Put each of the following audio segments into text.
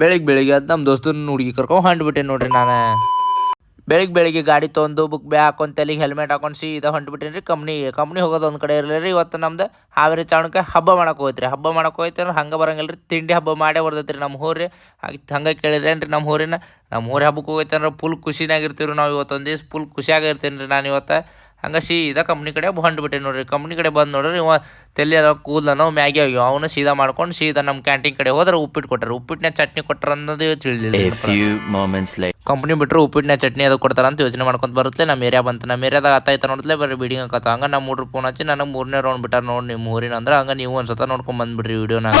ಬೆಳಿಗ್ಗೆ ಅದು ನಮ್ಮ ದೋಸ್ತನ ಹುಡುಗಿ ಕರ್ಕೊಂಡು ಹೊಂಟ್ಬಿಟ್ಟೆ ನೋಡ್ರಿ ನಾನು. ಬೆಳಿಗ್ಗೆ ಗಾಡಿ ತೊಗೊಂಡು ಬುಕ್ ಬ್ಯಾಗ್ ಹಾಕೊಂಡು ತಲೆಗೆ ಹೆಲ್ಮೆಟ್ ಹಾಕೊಂಡು ಸೀದಾ ಹೊಂಟ್ಬಿಟ್ಟೇನಿ ರೀ ಕಂಪ್ನಿ ಹೋಗೋದು ಒಂದು ಕಡೆ ಇರಲಿ ರೀ. ಇವತ್ತು ನಮ್ದು ಹಾವೇರಿ ಚಾಣಕ್ಕೆ ಹಬ್ಬ ಮಾಡಕ್ಕೆ ಹೋಯ್ತು ಅಂದ್ರೆ ಹಂಗೆ ಬರಂಗಿಲ್ಲ ರೀ, ತಿಂಡಿ ಹಬ್ಬ ಮಾಡೇ ಬರ್ತೈತೆ ರೀ ನಮ್ಮ ಊರು. ಹಂಗೆ ಕೇಳಿದ್ರೇನು ರೀ ನಮ್ಮ ಊರ ಹಬ್ಬಕ್ಕೆ ಹೋಯ್ತು ಅಂದ್ರೆ ಫುಲ್ ಖುಷಿನಾಗಿರ್ತೀವಿ ನಾವು. ಇವತ್ತೊಂದು ದಿವ್ಸ ಫುಲ್ ಖುಷಿಯಾಗಿರ್ತೀನಿ ರೀ ನಾನು ಇವತ್ತು. ಹಂಗೆ ಸೀದಾ ಕಂಪ್ನಿ ಕಡೆ ಹೊಂಟ್ಬಿಟ್ಟೆ ನೋಡ್ರಿ. ಕಂಪ್ನಿ ಕಡೆ ಬಂದು ನೋಡ್ರಿ ಇವ ತಲೆ ಅದ ಕೂದಲನೋ ಮ್ಯಾಗಿ ಆಗ್ಯಾವ. ಅವನು ಸೀದಾ ಮಾಡ್ಕೊಂಡು ಸೀದಾ ನಮ್ಮ ಕ್ಯಾಂಟೀನ್ ಕಡೆ ಹೋದ್ರೆ ಉಪ್ಪಿಟ್ಟು ಕೊಟ್ಟರು. ಉಪ್ಪಿಟ್ಟಿನ ಚಟ್ನಿ ಕೊಟ್ಟರು ಅನ್ನೋದು ತಿಳಿಲಿಲ್ಲ. ಕಂಪ್ನಿ ಬಿಟ್ಟರು ಉಪ್ಪಿಟ್ಟಿನ ಚಟ್ನಿ ಅದು ಕೊಡ್ತಾರಂತ ಯೋಚನೆ ಮಾಡ್ಕೊಂತ ಬರುತ್ತೆ. ನಮ್ಮ ಏರಿಯಾ ಬಂತು. ನಮ್ಮ ಏರಿಯಾದಾಗ ಆತಾಯ್ತು ನೋಡ್ತಲೇ ಬರೀ ಬಿಡಿಂಗ್ ಆಕತ್ತ. ಹಂಗೆ ನಮ್ಮ ಹುಡ್ರು ಫೋನ್ ಹಚ್ಚಿ ನನಗೆ 3ನೇ ರೌಂಡ್ ಬಿಟ್ಟಾರ ನೋಡಿ ನಿಮ್ಮ ಊರಿನ ಅಂದ್ರೆ. ಹಂಗೆ ನೀವು ಒಂದ್ಸತ ನೋಡ್ಕೊಂಡು ಬಂದ್ಬಿಡ್ರಿ ವಿಡಿಯೋನಾಗ.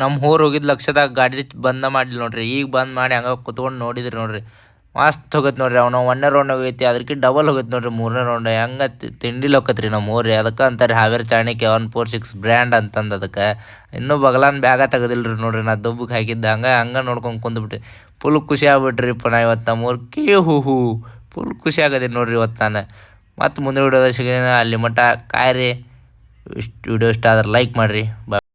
ನಮ್ಮ ಊರು ಹೋಗಿದ್ದ ಲಕ್ಷದಾಗ ಗಾಡಿ ಬಂದ ಮಾಡಿಲ್ಲ ನೋಡ್ರಿ. ಈಗ ಬಂದ್ ಮಾಡಿ ಹಂಗೆ ಕುತ್ಕೊಂಡು ನೋಡಿದ್ರಿ ನೋಡ್ರಿ, ಮಸ್ತ್ ಹೋಗೈತೆ ನೋಡ್ರಿ. ಅವನು 1ನೇ ರೌಂಡ್ ಹೋಗೈತಿ, ಅದಕ್ಕೆ ಡಬಲ್ ಹೋಗೈತೆ ನೋಡ್ರಿ 3ನೇ ರೌಂಡ್. ಹೆಂಗೆ ತಿಂಡಿಲಿ ಹೋಗತ್ರಿ ನಮ್ಮ ಊರಿ. ಅದಕ್ಕೆ ಅಂತಾರೆ ಹಾವೇರಿ ಚಾಣಕ್ಯ 146 ಬ್ರ್ಯಾಂಡ್ ಅಂತಂದು. ಅದಕ್ಕೆ ಇನ್ನೂ ಬಗಲಾನ್ ಬ್ಯಾಗ ತೆಗೆದಿಲ್ರಿ ನೋಡ್ರಿ. ನಾ ದುಬ್ಬಿಗೆ ಹಾಕಿದ್ದ ಹಂಗೆ ನೋಡ್ಕೊಂಡು ಕುಂದ್ಬಿಟ್ಟು ಫುಲ್ ಖುಷಿ ಆಗ್ಬಿಟ್ರಿಪ್ಪ ನಾ ಇವತ್ತು. ನಮ್ಮ ಊರು ಫುಲ್ ಖುಷಿ ಆಗದೆ ನೋಡ್ರಿ ಇವತ್ತು ನಾನು. ಮತ್ತು ಮುಂದೆ ವಿಡಿಯೋದ ಸಿಗೋಣ. ಅಲ್ಲಿ ಮಟ್ಟ ಕಾಯ್ರಿ. ವಿಡಿಯೋ ಇಷ್ಟ ಆದ್ರೆ ಲೈಕ್ ಮಾಡಿರಿ. ಬಾಯ್.